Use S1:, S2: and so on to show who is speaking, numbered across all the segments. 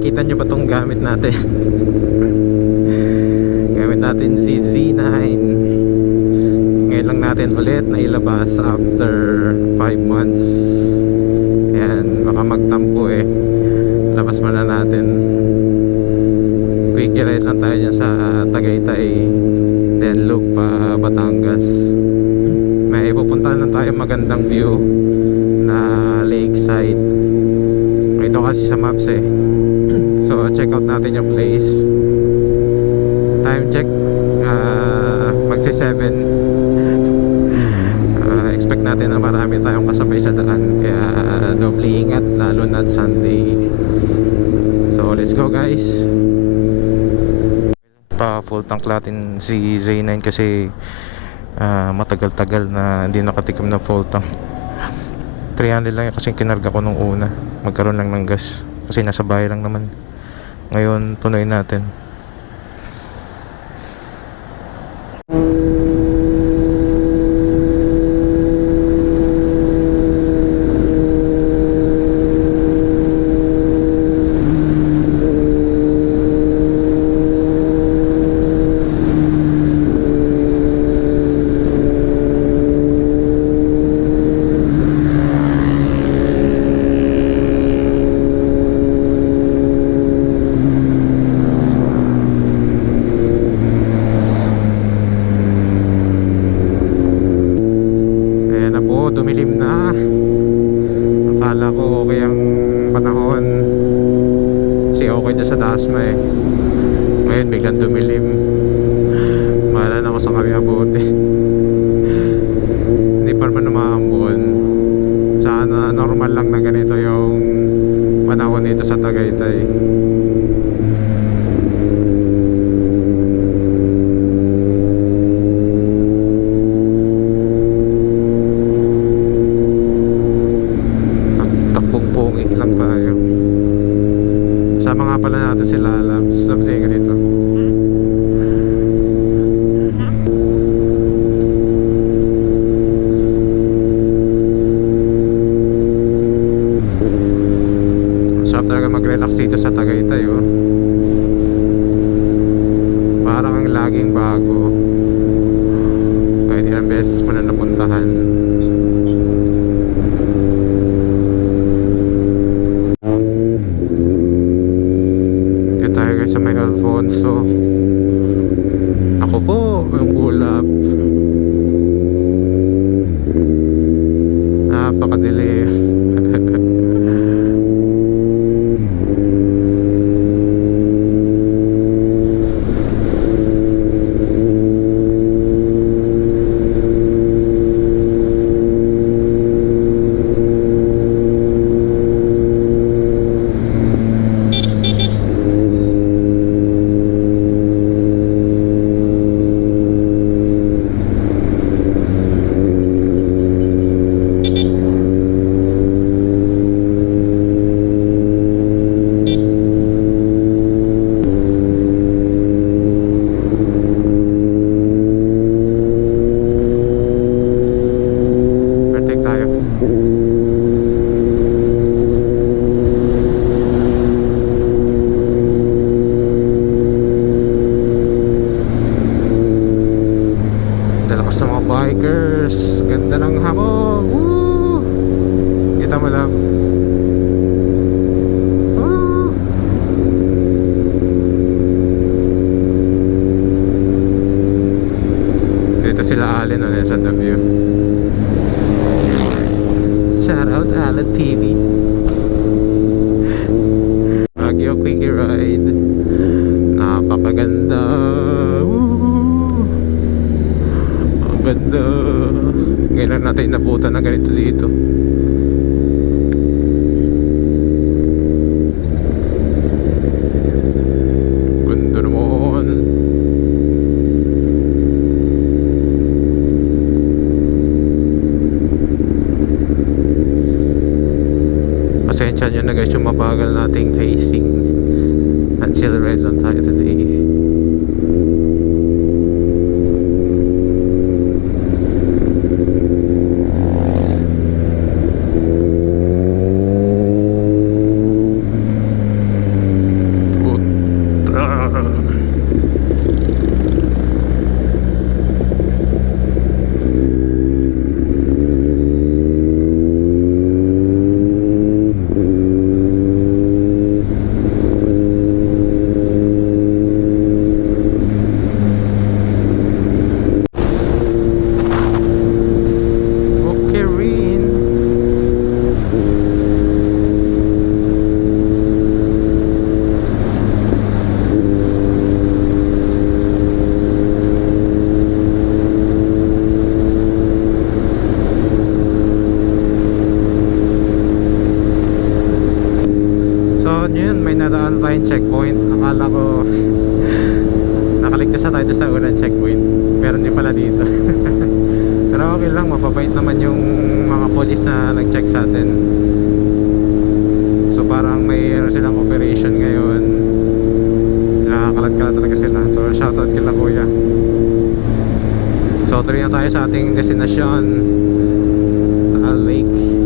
S1: nakikita nyo ba tong gamit natin? Gamit natin si Z9 ngayon lang natin ulit na ilabas after 5 months. Ayan baka magtampo eh. Labas mo na natin. Quick ride lang tayo dyan sa Tagaytay then loop pa Batangas. May pupuntahan lang tayo magandang view na lakeside. Ito kasi sa maps eh so check out natin yung place. Time check. Uh, magsi 7 uh, expect natin na marami tayong kasabay sa daan. Kaya doble ingat lalo na Sunday. So let's go guys. Pa full tank natin si Z9 kasi ah, matagal-tagal na hindi nakatikim ng full tank. 300 lang yung kasi kinarga ko nung una. Magkaroon lang ng gas. Kasi nasa bahay lang naman ngayon tunoy natin Ayan na po, dumilim na. Akala ko okay ang panahon. Kasi okay na sa Dasma eh. Ngayon biglang dumilim. Mahala na ako sa kami abuti. Hindi pa naman umaambon. Sana normal lang na ganito yung panahon dito sa Tagaytay. Tak takbong pongi lang tayo. Sama nga pala natin si Lalabs. Labs yung ganito. Sarap talaga mag-relax dito sa Tagaytay oh. Parang ang laging bago. Kahit ilang beses mo na napuntahan. Dito tayo guys sa may Alfonso. Ako po, yung ulap. Napakadilim. Perfect tayo. Dala ko sa mga bikers. Ganda ng hamog. Woo! Kita mo lang. Woo! Dito sila Allen ulit sa The View. Allen TV. Baguio Quickie Ride. Napakaganda. Woo! Ang ganda. Ngayon natin nabutan na ganito dito. Ganda naman. Pasensya nyo na guys yung mabagal nating facing. At chill ride lang tayo today checkpoint. Akala ko nakaligtas na tayo sa unang checkpoint. Pero hindi pala dito. Pero okay lang, mapabait naman yung mga police na nag-check sa atin. So parang may ano silang operation ngayon. Nakakalat-kalat talaga sila. So shoutout kila kuya. So tuloy na tayo sa ating destinasyon. Taal Lake.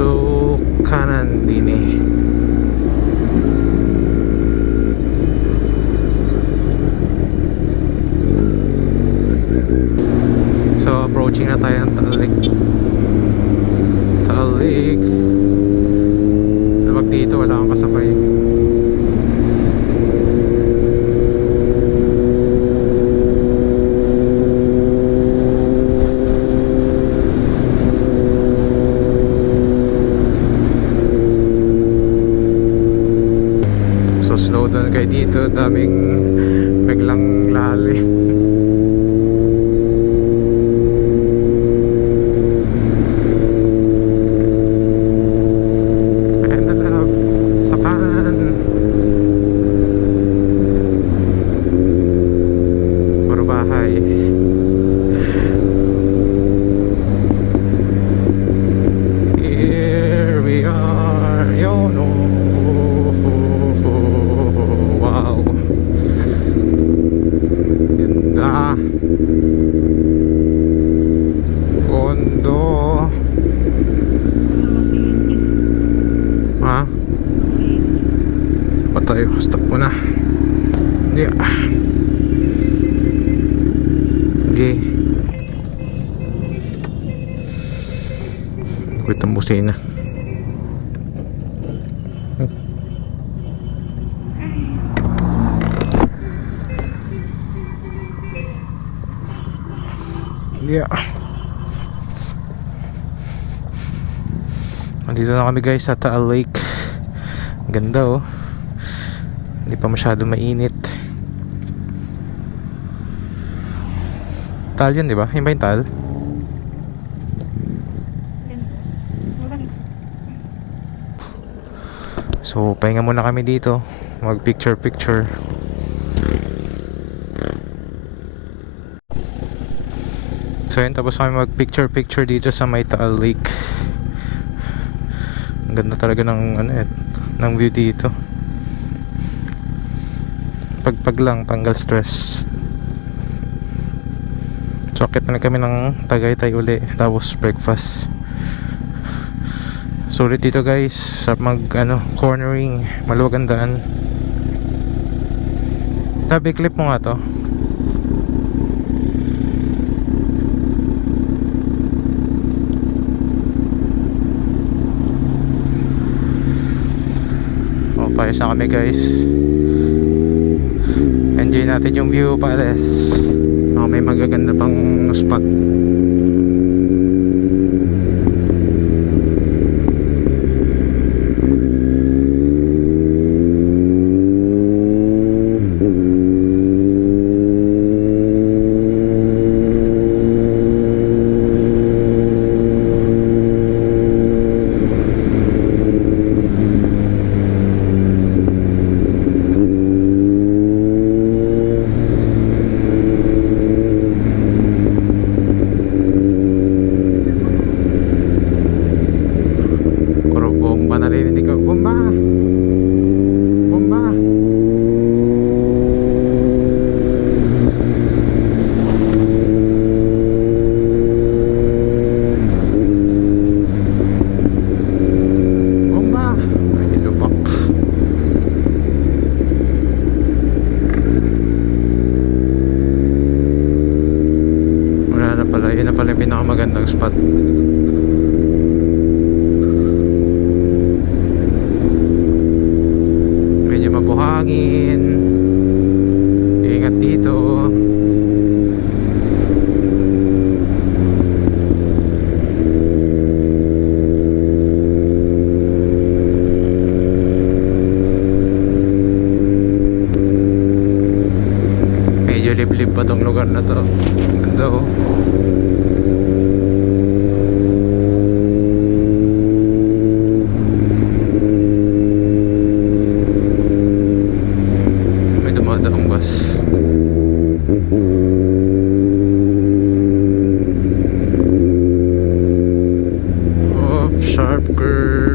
S1: So kanan din eh. So approaching na tayo ng. Taal Lake. Labag dito wala akong kasabay. So slow down kayo dito, daming biglang lalim. Ayan na lang, sa kanan. Puro bahay. Here we are, yo no. Wow. Ganda. Kondo. Ha? Pa tayo? Stop muna. Yeah. Okay. Quit ang busina. Yeah. Nandito na kami guys sa Taal Lake. Ganda oh. Hindi pa masyado mainit. Tal yun, di ba? Yun ba yung tal? So, pahinga muna kami dito. Mag picture picture. So yun, tapos kami mag picture picture dito sa May Taal Lake. Ang ganda talaga ng ano eh, ng view dito. Pagpag lang, tanggal stress. So akit na kami ng Tagaytay uli, tapos breakfast. Sulit dito guys, sa mag ano, cornering, maluwag ang daan. Tabi clip mo nga to. O, paayos na kami guys. Enjoy natin yung view palace. O, may magaganda pang spot. lahat medyo mabuhangin. Ingat dito. Medyo liblib pa tong lugar na to. Ganda oh. Sharp curve.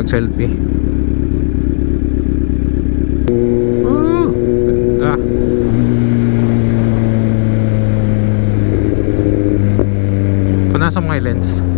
S1: Ikaw ang mag-selfie. Oh. Punasan mo nga yung lens.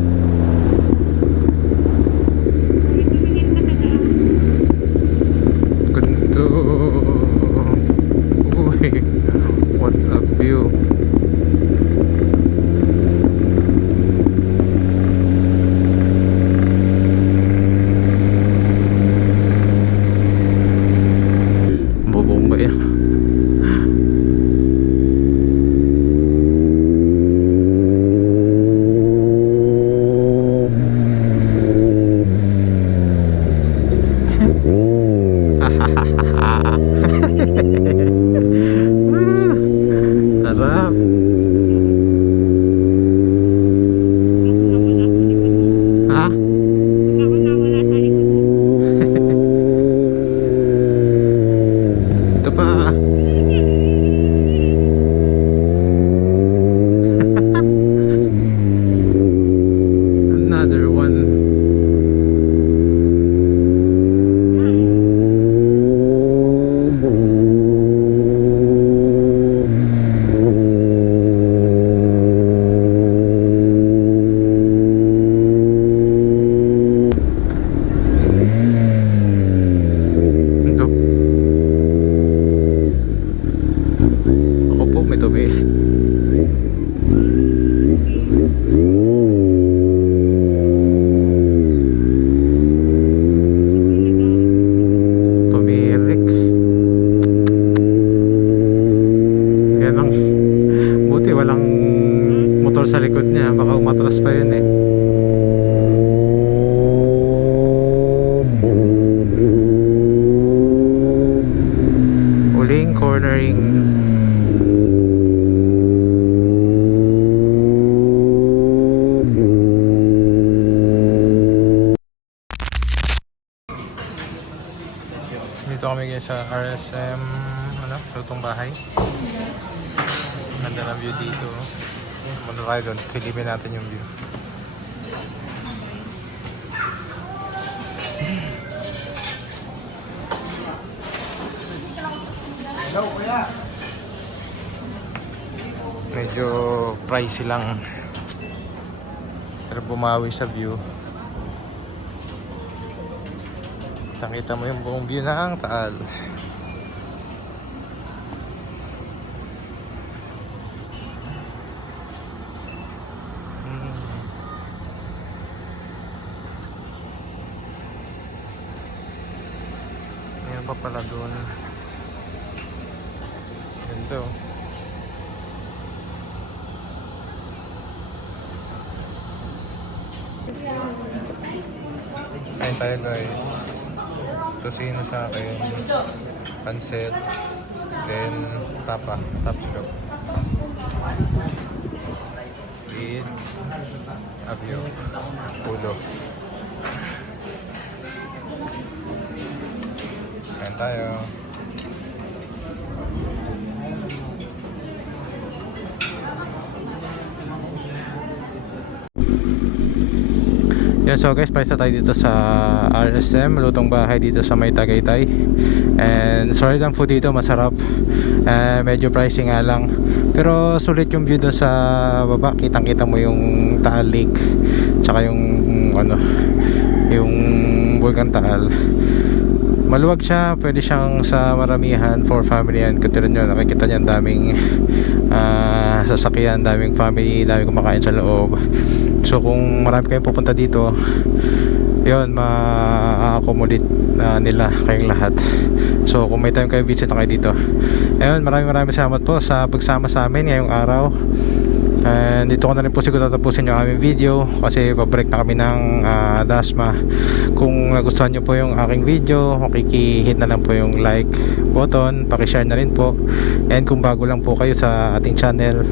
S1: Kami guys sa RSM ano, lutong bahay. Ganda ng view dito. Muna tayo doon. Silipin natin yung view. Medyo pricey lang. Pero bumawi sa view. Nakita mo yung buong view ng Taal. Hmm. Meron pa pala doon. Ganda oh. Kain tayo guys. Tosino sa akin. Pancit. Then tapa. Tapsilog. With abyo. Ulo. Kain tayo. Yun, so guys, paisa tayo dito sa RSM, lutong bahay dito sa may Tagaytay. And sorry lang po dito, masarap. Eh, medyo pricey nga lang. Pero sulit yung view doon sa baba. Kitang-kita mo yung Taal Lake. Tsaka yung ano, yung Bulkan Taal. Maluwag siya, pwede siyang sa maramihan for family and katulad nyo, nakikita nyo ang daming ah, sasakyan, daming family, daming kumakain sa loob. So kung marami kayong pupunta dito, yun, ma-accommodate na nila kayong lahat. So kung may time kayo visit na kayo dito. Ayun, maraming maraming salamat po sa pagsama sa amin ngayong araw. And dito ko na rin po siguro tatapusin yung aming video kasi pabreak na kami ng ah, Dasma. Kung nagustuhan nyo po yung aking video, makiki-hit na lang po yung like button, paki-share na rin po. And kung bago lang po kayo sa ating channel,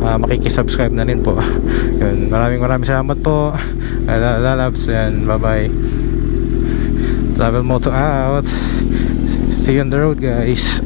S1: ah, makiki-subscribe na rin po. Yun, maraming maraming salamat po. Uh, lalabs, yan, bye-bye. Travel Moto out. See you on the road, guys.